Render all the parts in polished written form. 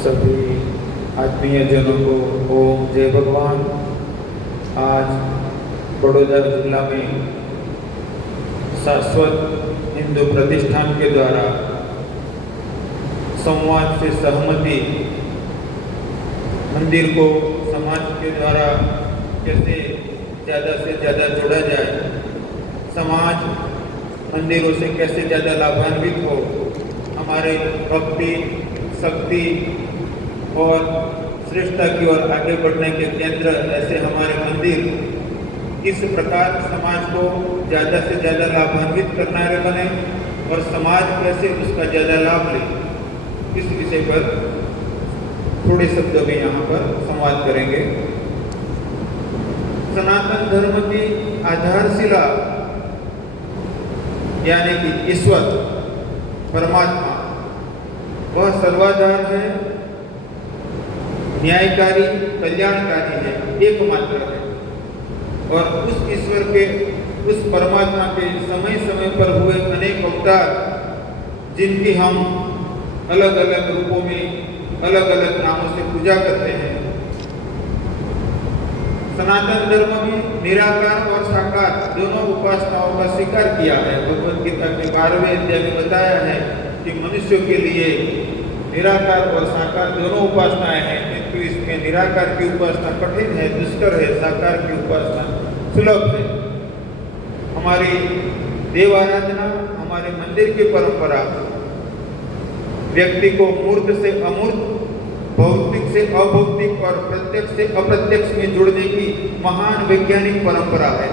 सभी आत्मीय जनों को ओम जय भगवान। आज बड़ौदा जिला में शाश्वत हिंदू प्रतिष्ठान के द्वारा संवाद से सहमति मंदिर को समाज के द्वारा कैसे ज़्यादा से ज़्यादा जोड़ा जाए, समाज मंदिरों से कैसे ज़्यादा लाभान्वित हो, हमारे भक्ति शक्ति और श्रेष्ठता की ओर आगे बढ़ने के केंद्र ऐसे हमारे मंदिर किस प्रकार समाज को ज़्यादा से ज़्यादा लाभान्वित करना बने और समाज कैसे उसका ज़्यादा लाभ ले, इस विषय पर थोड़े शब्दों में यहाँ पर संवाद करेंगे। सनातन धर्म की आधारशिला यानी कि ईश्वर परमात्मा वह सर्वाधार है, न्यायकारी कल्याणकारी है, एकमात्र है। और उस ईश्वर के उस परमात्मा के समय समय पर हुए अनेक अवतार जिनकी हम अलग अलग रूपों में अलग अलग नामों से पूजा करते हैं। सनातन धर्म में निराकार और साकार दोनों उपासनाओं का स्वीकार किया है। भगवद गीता के 12वें अध्याय में बताया है कि मनुष्यों के लिए निराकार और साकार दोनों उपासनाएं हैं, किंतु इसमें निराकार की उपासना कठिन है, दुष्कर है, साकार की उपासना सुलभ है। हमारी देव आराधना, हमारे मंदिर की परंपरा व्यक्ति को मूर्त से अमूर्त, भौतिक से अभौतिक और प्रत्यक्ष से अप्रत्यक्ष में जुड़ने की महान वैज्ञानिक परंपरा है।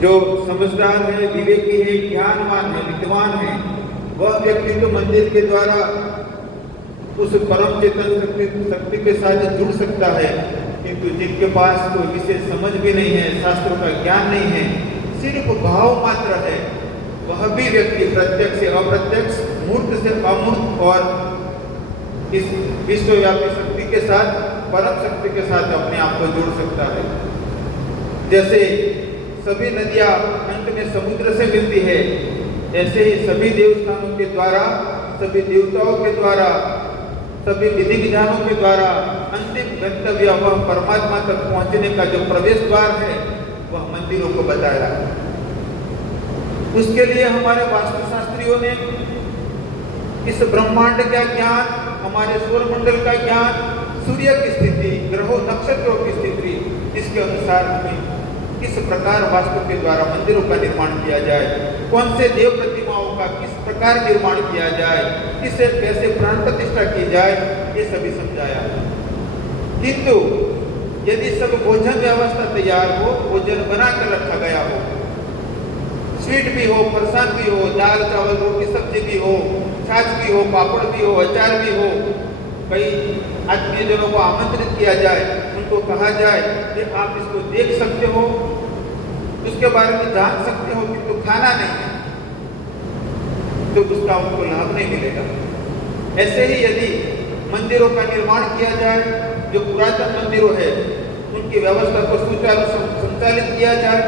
जो समझदार है, विवेकी है, ज्ञानवान है, विद्वान है, वह व्यक्ति तो मंदिर के द्वारा उस परम चेतन शक्ति के साथ जुड़ सकता है, किंतु जिनके पास कोई विशेष समझ भी नहीं है, शास्त्रों का ज्ञान नहीं है, सिर्फ भाव मात्र है, वह भी व्यक्ति प्रत्यक्ष से अप्रत्यक्ष, मूर्त से अमूर्त और इस विश्वव्यापी शक्ति के साथ, परम शक्ति के साथ अपने आप को जोड़ सकता है। जैसे सभी नदियां अंत में समुद्र से मिलती है, ऐसे ही सभी देवस्थानों के द्वारा, सभी देवताओं के द्वारा, सभी विधि विधानों के द्वारा अंतिम गंतव्य वह परमात्मा तक पहुंचने का जो प्रवेश द्वार है वह मंदिरों को बताया है। उसके लिए हमारे वास्तुशास्त्रियों ने इस ब्रह्मांड का ज्ञान, हमारे सौरमंडल का ज्ञान, सूर्य की स्थिति, ग्रहों नक्षत्रों की स्थिति, इसके अनुसार हमें किस प्रकार वास्तु के द्वारा मंदिरों का निर्माण किया जाए, कौन से देव प्रतिमाओं का किस प्रकार निर्माण किया जाए, किसे कैसे प्राण प्रतिष्ठा की जाए, ये सभी समझाया। किंतु यदि सब भोजन व्यवस्था तैयार हो, भोजन बना कर रखा गया हो, स्वीट भी हो, फरसान भी हो, दाल चावल रोटी सब्जी भी हो, छाछ भी हो, पापड़ भी हो, अचार भी हो, कई आत्मीय जनों को आमंत्रित किया जाए, उनको कहा जाए कि आप इसको देख सकते हो, उसके बारे में जान सकते हो, किंतु खाना नहीं है, तो उसका उनको लाभ नहीं मिलेगा। ऐसे ही यदि मंदिरों का निर्माण किया जाए, जो पुरातन मंदिरों है उनकी व्यवस्था को सुचारू संचालित किया जाए,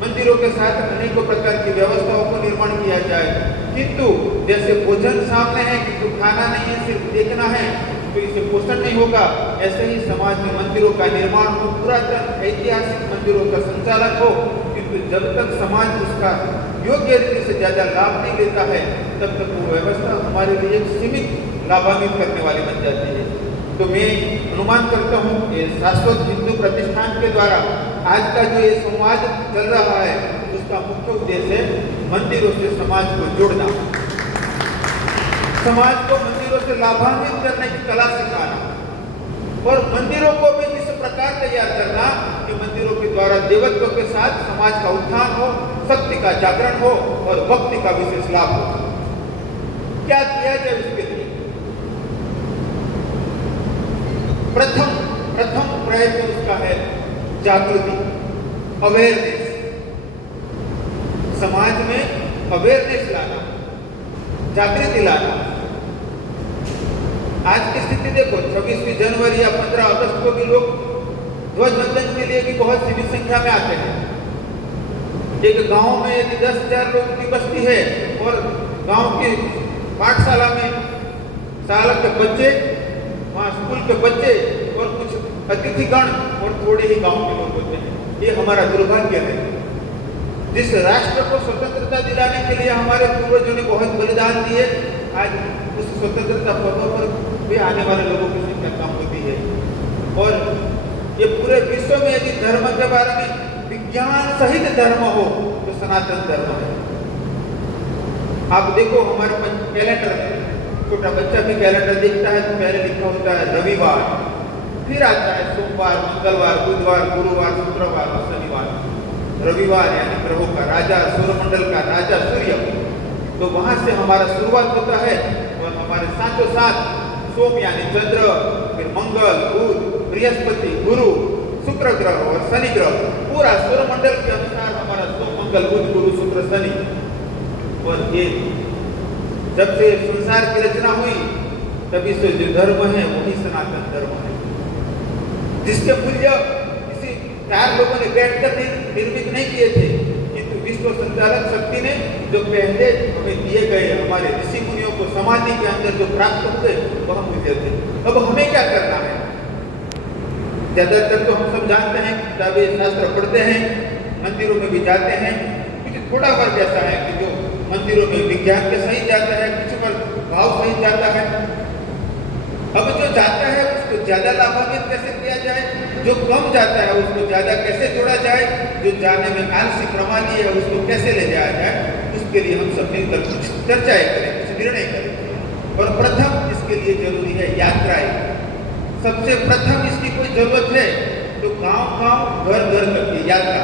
मंदिरों के साथ अनेकों प्रकार की व्यवस्थाओं को निर्माण किया जाए, किंतु जैसे भोजन सामने है किंतु खाना नहीं है, सिर्फ देखना है, तो इससे पोषण नहीं होगा। ऐसे ही समाज में मंदिरों का निर्माण हो, पुरातन ऐतिहासिक मंदिरों का संचालन हो, किंतु जब तक समाज उसका योग्य रीति से ज्यादा लाभ नहीं लेता है, तब तक वो व्यवस्था हमारे लिए सीमित लाभान्वित करने वाली बन जाती है। तो मैं अनुमान करता हूँ ये शाश्वत हिंदू प्रतिष्ठान के द्वारा आज का जो ये संवाद चल रहा है, उसका मुख्य उद्देश्य है मंदिरों से समाज को जोड़ना, समाज को मंदिरों से लाभान्वित करने की कला सिखाना, और मंदिरों को भी इस प्रकार तैयार करना कि मंदिरों के द्वारा देवत्व के साथ समाज का उत्थान हो, शक्ति का जागरण हो और भक्ति का विशेष लाभ हो। क्या किया जाए उसके लिए? प्रथम प्रयत्न उसका है जागृति, अवेयरनेस, समाज में अवेयरनेस लाना, जागृति लाना। आज की स्थिति देखो, 26 जनवरी या 15 अगस्त को भी लोग ध्वजवंदन के लिए भी बहुत सीमित संख्या में आते हैं। एक गांव में यदि 10,000 लोगों की बस्ती है और गांव की पाठशाला में शाला के बच्चे, वहाँ स्कूल के बच्चे और कुछ अतिथिगण और थोड़े ही गांव के लोग होते हैं। ये हमारा दुर्भाग्य है। जिस राष्ट्र को स्वतंत्रता दिलाने के लिए हमारे पूर्वजों ने बहुत बलिदान दिए, आज उस स्वतंत्रता पर्व पर भी आने वाले लोगों की संख्या कम होती है। और ये पूरे विश्व में यदि धर्म के बारे में विज्ञान सहित धर्म हो तो सनातन धर्म है। आप देखो हमारे कैलेंडर में, छोटा बच्चा भी कैलेंडर देखता है तो पहले लिखा होता है रविवार, फिर आता है सोमवार, मंगलवार, बुधवार, गुरुवार, शुक्रवार और शनिवार। रविवार यानी ग्रहों का राजा, सौरमंडल का राजा सूर्य, तो वहां से हमारा शुरुआत होता है। और हमारे साथों साथ सोम यानी चंद्र, फिर मंगल, बुध, बृहस्पति, गुरु, शुक्र ग्रह और शनि ग्रह, पूरा सौरमंडल के अनुसार हमारा सोम, मंगल, बुध, गुरु, शुक्र, शनि। और ये जब से संसार की रचना हुई तभी से जो धर्म है वही सनातन धर्म है, जिसके मूल्य किसी 4 लोगों ने बैठकर निर्मित नहीं किए थे, किंतु विश्व संचालक शक्ति ने जो पहले हमें दिए गए, हमारे ऋषि मुनियों को समाधि के अंदर जो प्राप्त हुए वह मूल्य थे। अब हमें क्या करना है? ज्यादातर तो हम सब जानते हैं, किताबें शास्त्र पढ़ते हैं, मंदिरों में भी जाते हैं। कुछ थोड़ा वर्ग ऐसा है कि जो मंदिरों में विज्ञान के सहित जाता है, कुछ वर्ग भाव सहित जाता है। अब जो जाता है उसको ज्यादा लाभान्वित कैसे किया जाए, जो कम जाता है उसको ज्यादा कैसे जोड़ा जाए, जो जाने में आलसी प्रणाली है उसको कैसे ले जाया जाए, उसके लिए हम सब मिलकर कुछ चर्चाएं करें, कुछ निर्णय करें। और प्रथम इसके लिए जरूरी है यात्राएं। सबसे प्रथम इसकी कोई जरूरत है तो गांव-गांव, घर-घर तक की यात्रा,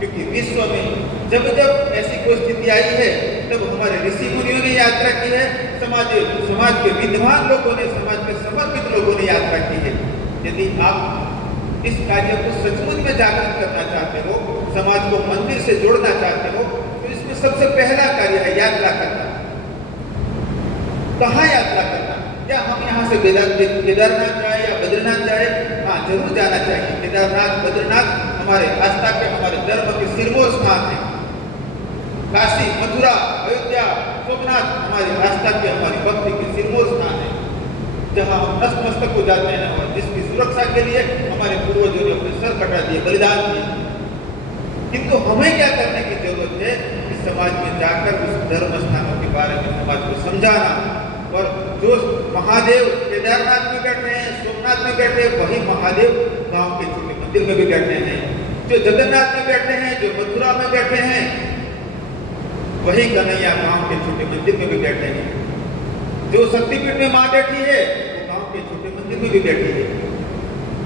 क्योंकि विश्व में जब जब ऐसी कोई स्थिति आई है तब हमारे ऋषि मुनियों ने यात्रा की है, समाज के विद्वान लोगों ने, समाज के समर्पित लोगों ने यात्रा की है। यदि आप इस कार्य को सचमुच में जागृत करना चाहते हो, समाज को मंदिर से जोड़ना चाहते हो, तो इसमें सबसे पहला कार्य है यात्रा करना। कहाँ यात्रा करना? क्या हम यहाँ से केदारनाथ जाए या बद्रीनाथ जाए? हाँ, जरूर जाना चाहिए। केदारनाथ, बद्रीनाथ हमारे आस्था के, हमारे धर्म के सिरमौर स्थान है। काशी, मथुरा, अयोध्या, सोमनाथ हमारी आस्था के, हमारी भक्ति के सिरमौर स्थान है, जहाँ हम नतमस्तक हो जाते हैं और जिसकी सुरक्षा के लिए हमारे पूर्वजों ने अपने सर कटा दिए, बलिदान दिए। किंतु हमें क्या करने की जरूरत है? इस समाज में जाकर उस धर्म स्थानों के बारे में समाज को समझाना। और जो महादेव केदारनाथ में बैठे हैं, सोमनाथ में बैठे हैं, वही महादेव गांव के छोटे मंदिर में भी बैठे हैं। जो जगन्नाथ में बैठे हैं, जो मथुरा में बैठे हैं, वही कन्हैया गांव के छोटे मंदिर में भी बैठे हैं। जो शक्तिपीठ में मां बैठी है वो गांव के छोटे मंदिर में भी बैठी है।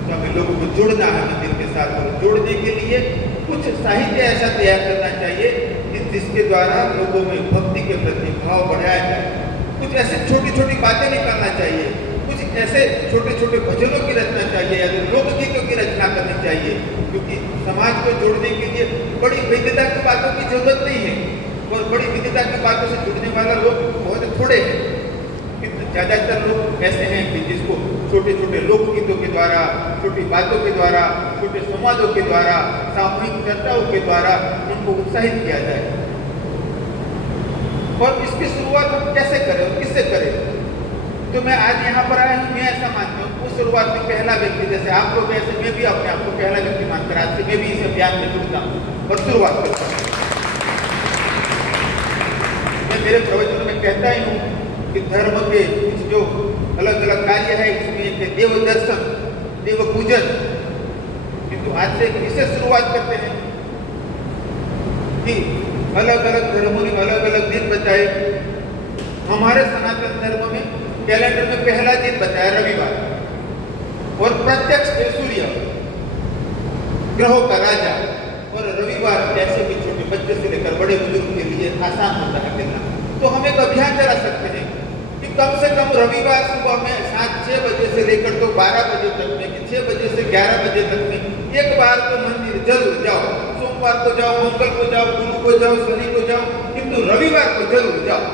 तो हमें लोगों को जोड़ना है मंदिर के साथ, और जोड़ने के लिए कुछ साहित्य ऐसा तैयार करना चाहिए कि जिसके द्वारा लोगों में भक्ति के प्रति भाव बढ़ाया जाए। कुछ ऐसे छोटी छोटी बातें निकालना चाहिए, कुछ ऐसे छोटे छोटे भजनों की रचना चाहिए या लोकगीतों की रचना करनी चाहिए, क्योंकि समाज को जोड़ने के लिए बड़ी विविधता की बातों की जरूरत नहीं है, और बड़ी विविधता की बातों से जुड़ने वाला लोग बहुत थोड़े हैं। किंतु ज्यादातर लोग ऐसे हैं कि जिसको छोटे छोटे लोकगीतों के द्वारा, छोटी बातों के द्वारा, छोटे संवादों के द्वारा, सामूहिक चर्चाओं के द्वारा उनको उत्साहित किया जाए। और इसकी शुरुआत हम कैसे करें और किससे करें? तो मैं आज यहाँ पर आया हूँ, मैं ऐसा मानता हूँ, उस शुरुआत में पहला व्यक्ति, जैसे आप लोग ऐसे मैं भी अपने आप को पहला व्यक्ति मानकर आज से मैं भी इस अभियान में जुड़ता हूँ और शुरुआत करता हूँ। मैं मेरे प्रवचनों में कहता ही हूँ कि धर्म के कुछ जो अलग अलग कार्य है, इसमें एक देव दर्शन, देव पूजन। किंतु आज से इससे शुरुआत करते हैं कि अलग अलग धर्मों ने अलग अलग दिन बताए। हमारे सनातन धर्म में कैलेंडर में पहला दिन बताया रविवार, और प्रत्यक्ष सूर्य ग्रहों का राजा। और रविवार ऐसे भी छोटे बच्चे से लेकर बड़े बुजुर्ग के लिए आसान होता है करना। तो हम एक अभियान चला सकते हैं कि कम से कम रविवार सुबह में 7-6 बजे से लेकर तो 12 बजे तक में, कि 6 बजे से 11 बजे तक में एक बार तो मंदिर जरूर जाओ। सोमवार को जाओ, मंगल को जाओ, गुरु को जाओ, शनि को जाओ, किंतु रविवार को जरूर जाओ।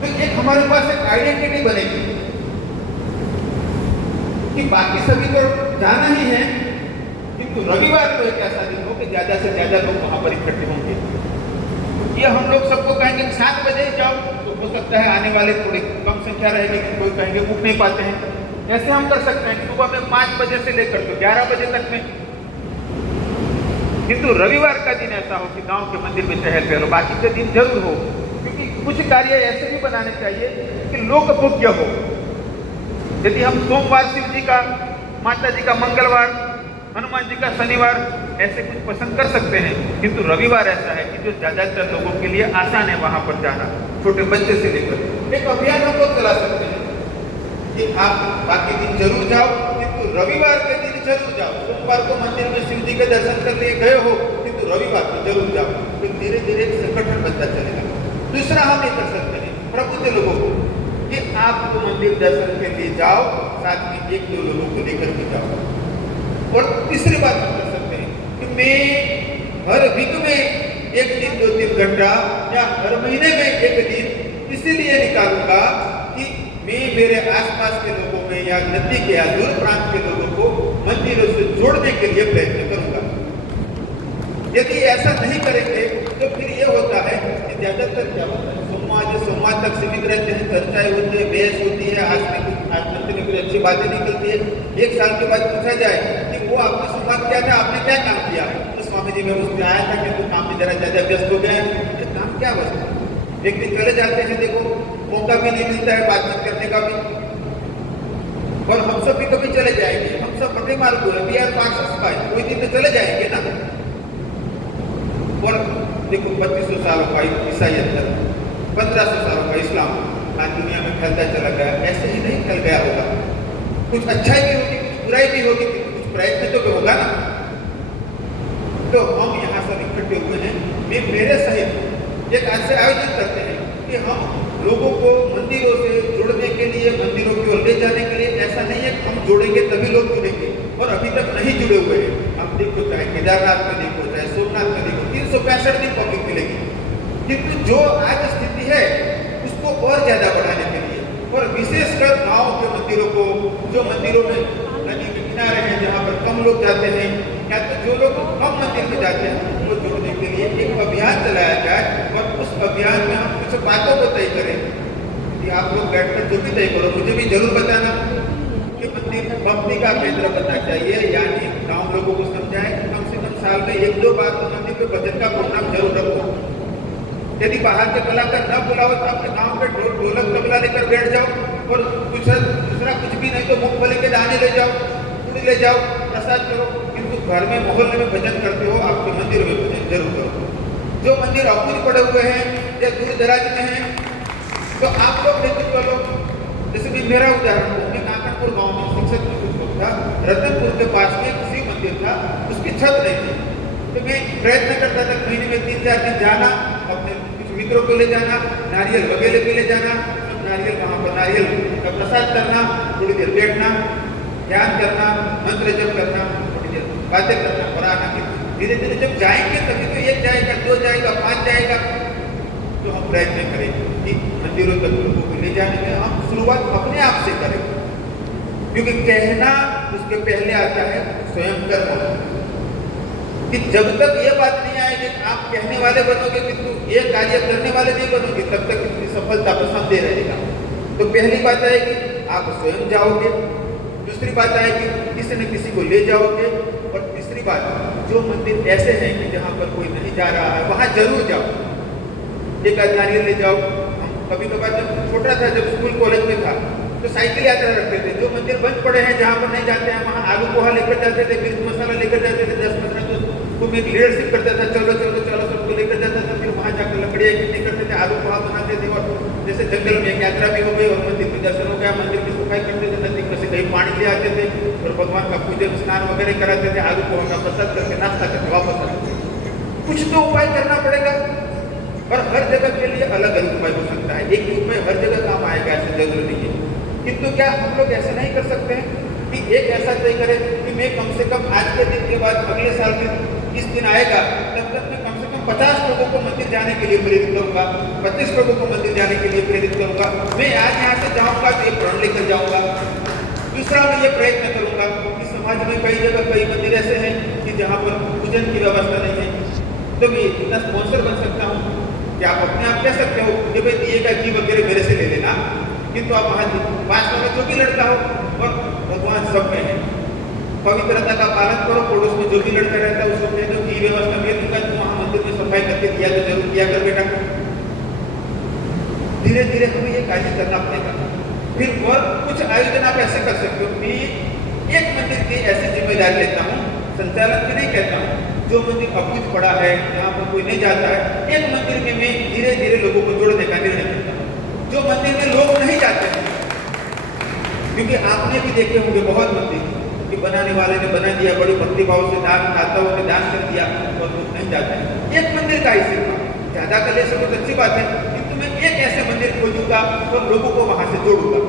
तो एक हमारे पास एक आइडेंटिटी बनेगी कि बाकी सभी तो जाना ही है, किंतु रविवार को एक ऐसा दिन हो कि ज्यादा से ज्यादा लोग वहां पर इकट्ठे होंगे। ये हम लोग सबको कहेंगे 7 बजे जाओ, तो हो सकता सकता है आने वाले थोड़ी कम संख्या रहेगी, कोई कहेंगे उठ नहीं पाते हैं, ऐसे हम कर सकते हैं सुबह में 5 बजे से लेकर तो 11 बजे तक में। किंतु रविवार का दिन ऐसा हो कि गांव के मंदिर में चहल पहल हो, बाकी के दिन जरूर हो, क्योंकि कुछ कार्य ऐसे भी बनाने चाहिए कि लोक भोग्य हो। यदि हम सोमवार शिव जी का, माता जी का मंगलवार, हनुमान जी का शनिवार ऐसे कुछ पसंद कर सकते हैं, किंतु रविवार ऐसा है कि जो ज्यादातर लोगों के लिए आसान है वहां पर जाना, छोटे बच्चे से लेकर। एक अभियान हम लोग चला सकते हैं कि आप बाकी दिन जरूर जाओ, किंतु रविवार के दिन जरूर जाओ। सोमवार को मंदिर में शिव जी के दर्शन करने गए हो, किंतु रविवार को जरूर जाओ। तो धीरे धीरे एक संगठन बनता चलेगा। दूसरा हम ये कर सकते हैं प्रबुद्ध लोगों को कि आप मंदिर दर्शन के लिए जाओ, साथ में 1-2 लोगों को लेकर के जाओ। और तीसरी बात हम कर सकते हैं कि मैं हर वीक में 1 दिन 2-3 घंटा या हर महीने में 1 दिन इसीलिए निकालूंगा कि मैं मेरे आसपास के लोगों में या नजदीक या दूर प्रांत के लोगों को मंदिरों से जोड़ने के लिए प्रयत्न करूंगा। यदि ऐसा नहीं करेंगे तो फिर ये होता है कि ज्यादातर क्या होता है, सोमवार तक सीमित रहते हैं, चर्चाएं होती है, बहस होती है, आज मंदिर में कुछ अच्छी बातें निकलती है। 1 साल के बाद पूछा जाए कि वो आपने संवाद किया था, आपने क्या काम किया, तो स्वामी जी मैं उसमें आया था कि काम में जरा ज्यादा व्यस्त हो गया है। काम क्या बस एक दिन चले जाते हैं, देखो मौका भी नहीं मिलता है बातचीत करने का भी। और हम सब भी कभी चले जाएंगे, हम सब बड़े मार्ग हुए, we are parts of life, कोई दिन तो चले जाएंगे ना। और देखो 2500 सालों का ईसाइयत, 1500 सालों का इस्लाम आज दुनिया में फैलता चला गया, ऐसे ही नहीं फैल गया होगा। कुछ अच्छाई भी होगी, कुछ बुराई भी होगी, कुछ प्रयत्न तो होगा ना। तो हम यहाँ सब इकट्ठे हुए हैं, मैं मेरे सहित एक आज से आयोजन करते हैं कि हम लोगों को मंदिरों से जोड़ने के लिए, मंदिरों की ओर ले जाने के लिए। ऐसा नहीं है कि हम जोड़ेंगे तभी लोग जुड़ेंगे, और अभी तक नहीं जुड़े हुए हैं। आप देखो चाहे केदारनाथ में देखो, चाहे सोमनाथ में देखो, 365 दिन पब्लिक मिलेगी, किंतु जो आज स्थिति है उसको और ज्यादा बढ़ाने के लिए, और विशेषकर गाँव के मंदिरों को, जो मंदिरों में नदी के किनारे हैं जहाँ पर कम लोग जाते हैं, या तो जो लोग कम मंदिर में जाते हैं उनको जोड़ने के लिए एक अभियान चलाया जाए। और उस अभियान में हम कुछ बातों को तय करें कि आप लोग बैठकर जो भी तय करो, मुझे भी जरूर बताना कि मंदिर भक्ति का केंद्र बनना चाहिए। यानी गाँव लोगों को समझाएं कि कम से कम साल में 1-2 बार तो मंदिर पे भजन का प्रोग्राम जरूर रखो। यदि बाहर के कलाकार न बुलाओ तो अपने गाँव पे ढोलक तबला लेकर बैठ जाओ, और दूसरा कुछ भी नहीं तो मूंगफली के दाने ले जाओ, पूरी ले जाओ, प्रसाद करो, किंतु घर में मोहल्ले में भजन करते हो, आपके मंदिर में भजन जरूर करो। जो मंदिर अपूर्ण पड़े हुए हैं या दूर दराज में हैं, तो आप लोग नेतृत्व लो। जैसे कि मेरा उदाहरण हो, मैं काकनपुर गाँव में शिक्षक था, रतनपुर के पास में एक शिव मंदिर था, उसकी छत नहीं थी। तो मैं प्रयत्न करता था महीने में 3-4 दिन जाना, अपने कुछ मित्रों को ले जाना, नारियल वगैरह के ले जाना, नारियल वहाँ पर नारियल का प्रसाद करना, थोड़ी देर बैठना, ध्यान करना, मंत्र जप करना, थोड़ी देर बातें करना, पढ़ाना। धीरे धीरे जब जाएंगे तभी तो 1 जाएगा, 2 जाएगा, 5 जाएगा। तो हम प्रयत्न करें कि मंदिरों तक लोगों को ले जाने में हम शुरुआत अपने आप से करें, क्योंकि कहना उसके पहले आता है स्वयं कर्म। कि जब तक ये बात नहीं आएगी आप कहने वाले बनोगे किंतु ये कार्य करने वाले नहीं बनोगे, तब तक इतनी सफलता पर संदेह रहेगा। तो पहली बात आएगी आप स्वयं जाओगे, दूसरी बात आएगी किसी न किसी को ले जाओगे, और तीसरी बात जो मंदिर ऐसे हैं कि जहाँ पर कोई नहीं जा रहा है वहाँ जरूर जाओ, एक नारियल ले जाओ। हम कभी कभार जब छोटा था, जब स्कूल कॉलेज में था, तो साइकिल यात्रा रखते थे। जो मंदिर बंद पड़े हैं जहाँ पर नहीं जाते हैं वहाँ आलू पोहा लेकर जाते थे, मिर्च मसाला लेकर जाते थे। 10-15 तो मैं लीडरशिप करता था, चलो चलो चलो सबको लेकर जाता था। फिर वहाँ जाकर लकड़ियाँ इकट्ठी करते थे, आलू पोहा बनाते थे, और जैसे जंगल में एक यात्रा भी हो गई और मंदिर में दर्शन हो गया, मंदिर की सफाई करते थे, नजदीक में से कहीं पानी ले आते थे और भगवान का पूजन स्नान वगैरह कराते थे, आलू पोहा का प्रसाद करके नाश्ता करके वापस आते थे। कुछ तो उपाय करना पड़ेगा, और हर जगह के लिए अलग अलग उपाय हो सकता है। एक ही उपाय हर जगह काम आएगा ऐसे जरूरी नहीं है। किंतु क्या हम लोग ऐसा नहीं कर सकते हैं कि एक ऐसा तय करें कि मैं कम से कम आज के दिन के बाद अगले साल के इस दिन आएगा तब तक मैं कम से कम 50 लोगों को मंदिर जाने के लिए प्रेरित करूंगा, 25 लोगों को मंदिर जाने के लिए प्रेरित करूंगा। मैं आज यहाँ से जाऊंगा तो एक प्रण लेकर जाऊंगा। दूसरा मैं ये प्रयत्न करूंगा कि समाज में कई जगह कई मंदिर ऐसे हैं कि जहाँ पर पूजन की व्यवस्था नहीं है, तो मैं इतना स्पॉन्सर बन सकता हूँ। कि आप अपने आप कह सकते हो कि भाई दिए का घी वगैरह मेरे से ले लेना, किंतु आप वहाँ 5 में जो भी लड़का हो और भगवान सब में है। पवित्रता का पालन करो, पड़ोस में जो भी लड़का रहता है उसको कह दो घी व्यवस्था मैं दूंगा, तुम वहाँ मंदिर में सफाई करके दिया तो जरूर किया कर बेटा। धीरे धीरे हमें ये कार्य करना पड़ेगा। फिर और कुछ आयोजन आप ऐसे कर सकते हो कि एक मंदिर की ऐसी जिम्मेदारी लेता हूँ, संचालन की नहीं कहता हूँ, जो मंदिर अबूझ पड़ा है जहाँ पर कोई नहीं जाता है, एक मंदिर में मैं धीरे धीरे लोगों को जोड़ने का निर्णय करता हूँ, जो मंदिर में लोग नहीं जाते हैं। क्योंकि आपने भी देखे होंगे बहुत मंदिर कि बनाने वाले ने बना दिया, बड़ी भक्ति भाव से दान दाताओं ने दान कर दिया और लोग नहीं जाते हैं। एक मंदिर का ही सिर्फ ज्यादा कर ले सको तो अच्छी बात है, किंतु मैं एक ऐसे मंदिर खोजूंगा और लोगों को वहां से जोड़ूंगा।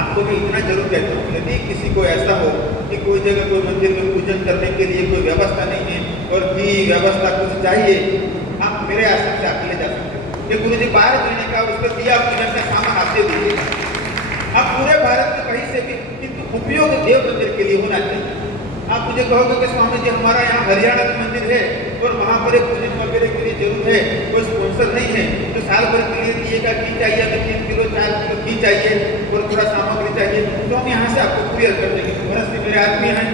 आपको मैं इतना जरूर कहता हूँ, यदि किसी को ऐसा हो कि कोई जगह कोई मंदिर में पूजन करने के लिए कोई व्यवस्था नहीं है और भी व्यवस्था कुछ चाहिए, आप मेरे आश्रम से अकेले जा सकते हो। ये गुरु जी बाहर जाने का उस पर दिया पूजन का सामान आप दे दीजिए। आप पूरे भारत में कहीं से भी, किंतु उपयोग देव मंदिर के लिए होना चाहिए। आप मुझे कहोगे कि स्वामी जी हमारा यहाँ हरियाणा में मंदिर है और वहाँ पर एक पूजन वगैरह के लिए जरूर है, कोई स्पॉन्सर नहीं है, तो साल भर के लिए दिएगा घी चाहिए, हमें 3 किलो 4 किलो घी चाहिए और थोड़ा सामग्री चाहिए, तो हम यहाँ से आपको कुरियर कर देंगे। बरस से मेरे आदमी हैं,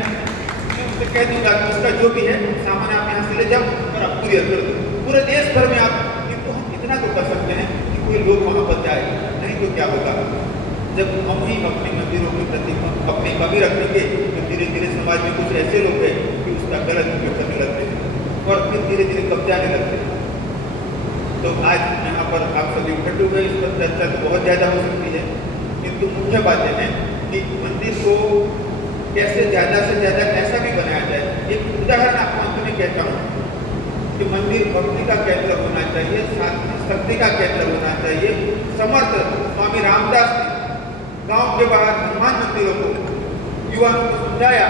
मैं उनसे कह दूंगा कि उसका जो भी है सामान आप यहाँ से ले जाओ और आप कुरियर कर दो पूरे देश भर में आप। किंतु हम इतना तो कर सकते हैं कि कोई लोग वहाँ पर जाए, नहीं तो क्या होगा, जब हम ही अपने मंदिरों के प्रति अपनी कमी रखेंगे तो धीरे धीरे समाज में कुछ ऐसे लोग हैं कि उसका गलत उपयोग करने लगते हैं और फिर धीरे धीरे कब्जाने लगते हैं। तो आज यहाँ पर आप सभी इकट्ठे हुए, इस पर चर्चा तो बहुत ज़्यादा हो सकती है, किंतु मुख्य बात यह है कि मंदिर को कैसे ज़्यादा से ज़्यादा ऐसा भी बनाया जाए। एक उदाहरण आपको अंत में कहता हूँ कि मंदिर भक्ति का केंद्र होना चाहिए, शक्ति का केंद्र होना चाहिए। समर्थ स्वामी रामदास ने गांव के बाहर हनुमान मंदिरों को युवाओं को समझाया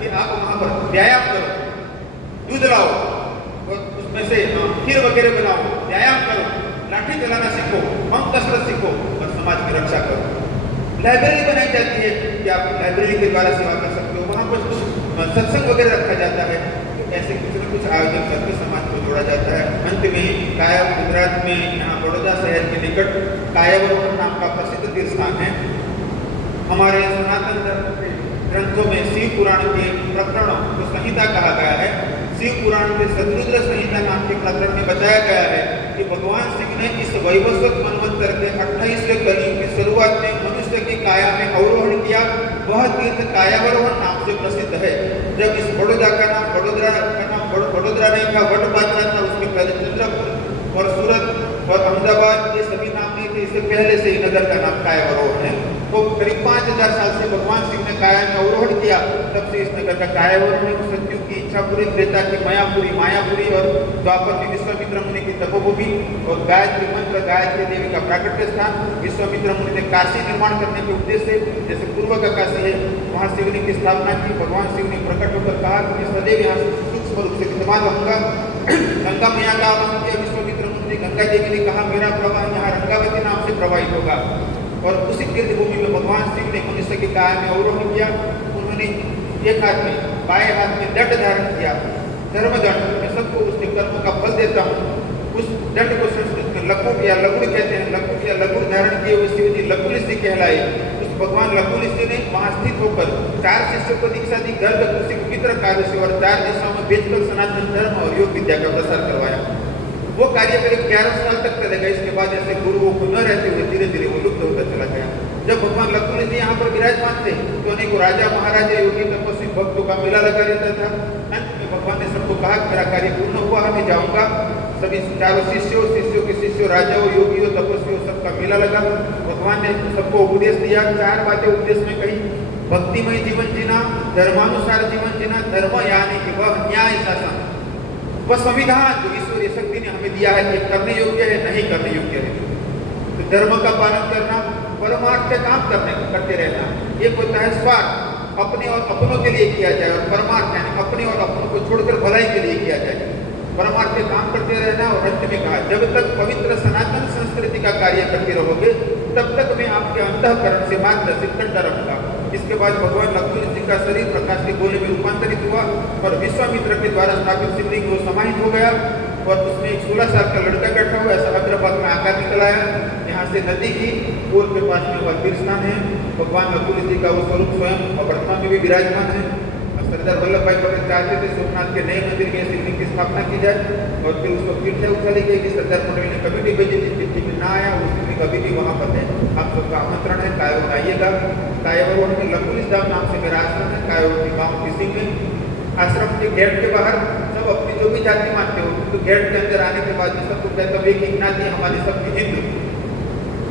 कि आप वहां पर व्यायाम करो, दूध लाओ और उसमें से खीर वगैरह बनाओ, व्यायाम करो, लाठी चलाना सीखो, हम कसरत सीखो और समाज की रक्षा करो। लाइब्रेरी बनाई जाती है कि आप लाइब्रेरी के द्वारा सेवा कर सकते हो, वहां पर कुछ सत्संग वगैरह रखा जाता है। तो ऐसे कुछ न कुछ आयोजन करके समाज को जोड़ा जाता है। अंत में काया गुजरात में यहाँ बड़ौदा शहर के निकट कायावरोहण नाम का प्रसिद्ध तीर्थ स्थान है। हमारे सनातन धर्म के ग्रंथों में शिव पुराण के प्रकरणों को संहिता कहा गया है। शिव पुराण के शत्रुद्र संहिता नाम के प्रकरण में बताया गया है कि भगवान शिव ने इस वैवस्वत मनवंतर के 28वें कलयुग की शुरुआत में मनुष्य की काया में अवरोहण किया। वह तीर्थ कायावरोहण नाम से प्रसिद्ध है। जब इस बड़ौदा का नाम बड़ौदा नहीं था, वटबाजरा था, उसके पहले चंद्रपुर और सूरत और अहमदाबाद ये सभी नाम नहीं थे। इससे पहले से ही नगर का नाम कायावरोहण है। तो करीब 5000 साल से भगवान शिव ने काया में अवरोहण किया, तब से इस नगर का कायावरोहण है। सत्यु की इच्छा पूरी, त्रेता की मायापुरी और द्वापर की विश्वामित्र मुनि की तपोभूमि और गायत्री मंत्र गायत्री देवी का प्राकट्य स्थान। विश्वामित्र मुनि ने काशी निर्माण करने के उद्देश्य से, जैसे पूर्व का काशी है, वहाँ शिवलिंग की स्थापना की। भगवान शिव ने प्रकट होकर कहा कि मैं सदैव यहाँ सूक्ष्म रूप से विद्यमान रहूंगा। गंगा मैया का आवाहन किया विश्वामित्र मुनि ने। गंगा देवी ने कहा मेरा प्रवाह यहाँ रंगावती नाम से प्रवाहित होगा। और उसी तीर्थ भूमि में भगवान शिव ने मनुष्य की काया में अवरोहण किया। उन्होंने एक हाथ में बाएं हाथ में दंड धारण किया, धर्मदंड। मैं सबको उसके कर्मों का फल देता हूँ। उस दंड को संस्कृत में लकुट या लगुड़ कहते हैं। लकुट या लगुड़ धारण किए हुए शिव जी लकुल ऋषि कहलाए। उस भगवान लकुल ऋषि ने वहाँ स्थित होकर 4 शिष्यों को दीक्षा दी, गर्भ कृषि मित्र कार्य से, और 4 दिशाओं में भेजकर सनातन धर्म और योग विद्या का प्रसार करवाया। वो कार्य करीब 11 साल तक चलेगा। इसके बाद ऐसे गुरुओं को न रहते हुए धीरे धीरे वो लुप्त होता चला गया। जब भगवान लक्ष्मण जी यहाँ पर विराजमान थे तो अनेकों राजा महाराजा योगी तपस्वी भक्तों का मेला लगा रहता था। अंत में भगवान ने सबको कहा कि मेरा कार्य पूर्ण हुआ, मैं जाऊंगा। सभी चारों शिष्यों के शिष्यों, राजाओं, योगियों, तपस्वियों सबका मेला लगा। भगवान ने सबको उपदेश दिया। 4 बातें उपदेश में कही। भक्तिमय जीवन जीना, धर्मानुसार जीवन जीना, धर्म यानी कि वह न्याय शासन, वह संविधान जो ईश्वरीय शक्ति ने हमें दिया है कि करने योग्य है, नहीं करने योग्य है। तो धर्म का पालन करना, परमार्थ के काम करते रहना। एक होता है स्वार्थ, अपने और अपनों के लिए किया जाए, और परमार्थ यानी अपने और अपनों को छोड़कर भलाई के लिए किया जाए। परमार्थ के काम करते रहना। और अंत में कहा जब तक पवित्र सनातन संस्कृति का कार्य करते रहोगे तब तक मैं आपके अंतःकरण से मार्गदर्शित करता रहूंगा। इसके बाद भगवान लक्ष्मण जी का शरीर प्रकाश के गोले में रूपांतरित हुआ और विश्वामित्र के द्वारा स्थापित शिवलिंग वो समाहित हो गया। और उसमें एक 16 साल का लड़का बैठा हुआ है। ऐसा अग्रभाग में आकार निकल आया। यहाँ से नदी की पोल के पास में वह तीर्थ स्थान है। भगवान नकुल जी का वो स्वरूप स्वयं वर्तमान में भी विराजमान है। सरदार वल्लभ भाई पटेल चाहते थे सोमनाथ के नए मंदिर में शिवलिंग की स्थापना की जाए और फिर उसको फिर से उछाली गई कि सरदार पटेल ने कभी भी भेजी थी, चिट्ठी में ना आया। वो शिवलिंग अभी भी वहाँ पर है। आप सबका आमंत्रण है, कायवर आइएगा। कायवर रोड में लकुलिस धाम नाम से मेरा आश्रम है। कायवर के गाँव किसी में आश्रम के गेट के बाहर सब अपनी जो भी जाति मानते हो तो गेट के अंदर आने के बाद सबको कहता हूँ एक ज्ञाति हमारी सबकी हिंदू,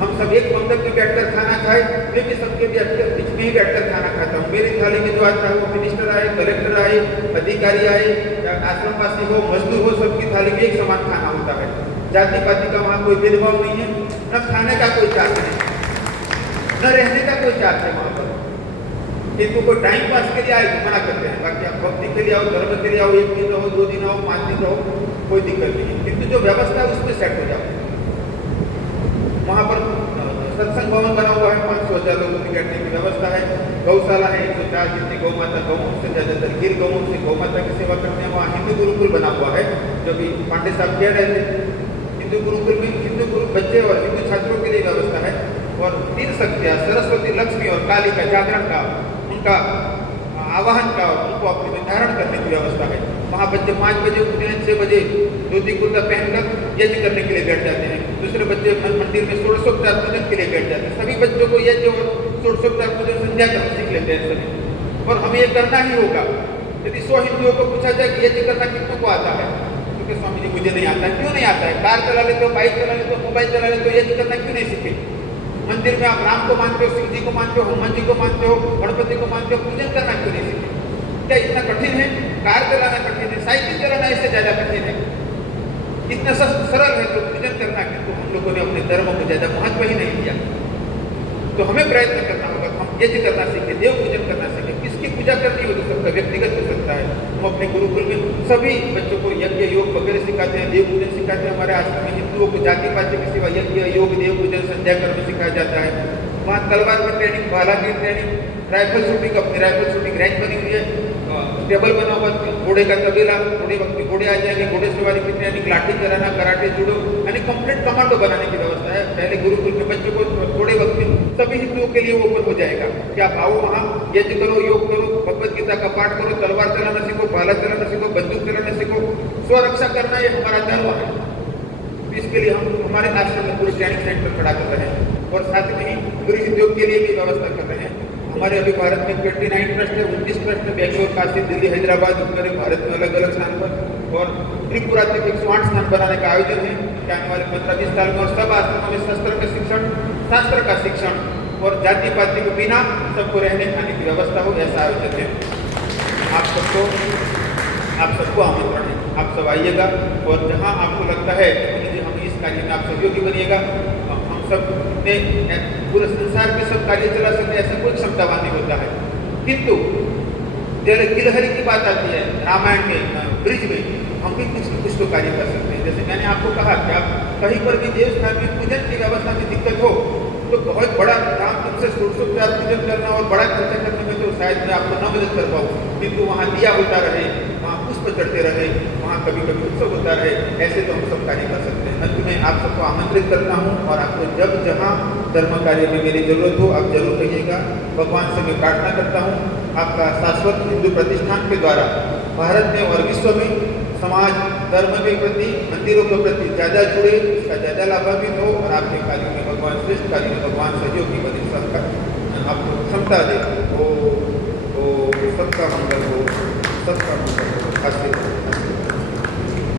हम सब एक पंक्ति में बैठकर खाना खाए। मैं भी सबके बीच में ही बैठकर खाना खाता हूँ। मेरी थाली में जो आता है वो मिनिस्टर आए, कलेक्टर आए, अधिकारी आए, आश्रमवासी हो, मजदूर हो, सबकी थाली में एक समान खाना होता है। जाति पाति का वहाँ कोई भेदभाव नहीं है, न खाने का कोई चार्ज नहीं, न रहने का कोई चार्ज है वहाँ पर। हिंदू को टाइम पास के लिए आए तो मना करते हैं, बाकी आप भक्ति के लिए आओ, धर्म के लिए आओ, 1 दिन रहो, 2 दिन आओ, 5 दिन रहो, कोई दिक्कत नहीं है। किंतु जो व्यवस्था है उसमें सेट हो जाओ। वहाँ पर सत्संग भवन बना हुआ है, 500 लोगों की बैठने की व्यवस्था है। गौशाला है, 104 जितनी गौ माता, गौ से ज्यादातर गिर गौ से गौ माता की सेवा करते हैं। वहाँ हिंदू गुरुकुल बना हुआ है, जो भी पांडे साहब कह रहे थे। हिंदू गुरुकुल में हिंदू गुरु बच्चे और हिंदू छात्रों के लिए व्यवस्था है। और 3 शक्तियाँ सरस्वती, लक्ष्मी और काली का जागरण का, उनका आवाहन का, उनको अपने में धारण करने की व्यवस्था है। वहाँ बच्चे 5 बजे उठते हैं, 6 बजे धोती कुर्ता पहनकर यज्ञ करने के लिए बैठ जाते हैं। दूसरे बच्चे मंदिर में षोडशोपचार पूजन के लिए बैठ जाते हैं। सभी बच्चों को यज्ञ और षोडशोपचार पूजन संध्या करना सीख लेते हैं सभी, और हमें ये करना ही होगा। यदि 100 हिंदुओं को पूछा जाए कि यज्ञ करना कितनों को आता है, क्योंकि स्वामी जी मुझे नहीं आता है। क्यों नहीं आता है? कार चला लेते हो, बाइक चला लेते हो, मोबाइल चला लेते हो, यज्ञ करना क्यों नहीं सीखे? मंदिर में आप राम को मानते हो, शिव जी को मानते हो, हनुमान जी को मानते हो, गणपति को मानते हो, पूजन करना क्यों नहीं सीखे? क्या इतना कठिन है? कार चलाना कठिन है, साइकिल चलाना इससे ज्यादा कठिन है। इतना सरल है तो पूजन करना, किंतु हम लोगों ने अपने धर्म को ज्यादा महत्व ही नहीं दिया। तो हमें प्रयत्न करना होगा, हम यज्ञ करना सीखे, देव पूजन करना सीखे। किसकी पूजा करनी हो तो सबका व्यक्तिगत हो सकता है। हम अपने गुरुकुल में सभी बच्चों को यज्ञ, योग वगैरह सिखाते हैं, देव पूजन सिखाते हैं। हमारे आश्रम में हिंदुओं को जाति पाति के सिवा यज्ञ, योग, देव पूजन, संध्या कर्म सिखाया जाता है। वहाँ तलवार की ट्रेनिंग, भाला की ट्रेनिंग, राइफल शूटिंग, अपनी राइफल शूटिंग रेंज बनी हुई है, टेबल बना हुआ, घोड़े का तबेला, घोड़े वक्त घोड़े आ जाएंगे, घोड़े सवारी की ट्रेनिंग, लाठी चलाना, कराटे, जुडो, यानी कंप्लीट कमांडो बनाने की व्यवस्था है। पहले गुरुकुल के बच्चों को थोड़े वक्त में सभी हिंदुओं के लिए ओपन हो जाएगा कि आप आओ, वहाँ यज्ञ करो, योग करो, भगवत गीता का पाठ करो, तलवार चलाना सीखो, भाला चलाना सीखो, बंदूक चलाना सीखो। स्वरक्षा करना ये हमारा धर्म है। इसके लिए हम हमारे आश्रम में पूरे ट्रेनिंग सेंटर खड़ा कर रहे हैं और साथ में ही गृह उद्योग के लिए भी व्यवस्था कर रहे हैं। हमारे अभी भारत में 29 ट्रस्ट है, 29 ट्रस्ट है, बेंगलोर, काशी, दिल्ली, हैदराबाद, उत्तर भारत में अलग अलग स्थान पर, और त्रिपुरा तक 108 स्थान बनाने का आयोजन है कि आने वाले 15-20 साल में। और सब आश्रमों में शास्त्र का शिक्षण, शास्त्र का शिक्षण और जाति पाति के बिना सबको रहने खाने की व्यवस्था हो, ऐसा आयोजन है। आप सबको आमंत्रण है, आप सब आइएगा। और जहाँ आपको लगता है कि हम इस कार्य में आप सहयोगी बनिएगा, हम सब ने पूरे संसार के सब कार्य चला सकते, ऐसा कोई क्षमतावान नहीं होता है। किंतु जब गिलहरी की बात आती है रामायण में, ब्रिज में, हम भी कुछ तो कार्य कर सकते हैं। जैसे मैंने आपको कहा कि आप कहीं पर भी देवस्थान में पूजन की व्यवस्था में दिक्कत हो तो बहुत बड़ा काम तुमसे षोडशोपचार पूजन करना और बड़ा खर्चा करने में तो शायद मैं आपको न मदद कर पाऊँ, किंतु वहाँ दिया होता रहे, वहाँ पुष्प चढ़ते रहे, वहाँ कभी कभी उत्सव होता रहे, ऐसे तो हम सब कार्य कर सकते हैं। अंत में आप सबको आमंत्रित करता हूँ और आपको जब जहाँ धर्म कार्य में मेरी जरूरत हो आप जरूर कहिएगा। भगवान से मैं प्रार्थना करता हूँ आपका शाश्वत हिंदू प्रतिष्ठान के द्वारा भारत में और विश्व में समाज धर्म के प्रति, मंदिरों के प्रति ज़्यादा जुड़े, इसका ज़्यादा लाभान्वित हो और आपके कार्यों में भगवान, श्रेष्ठ कार्य में भगवान सहयोगी बने, सबका आपको क्षमता दे। ओ सबका मंगल हो, सबका मंगल हो। आशीर्वाद।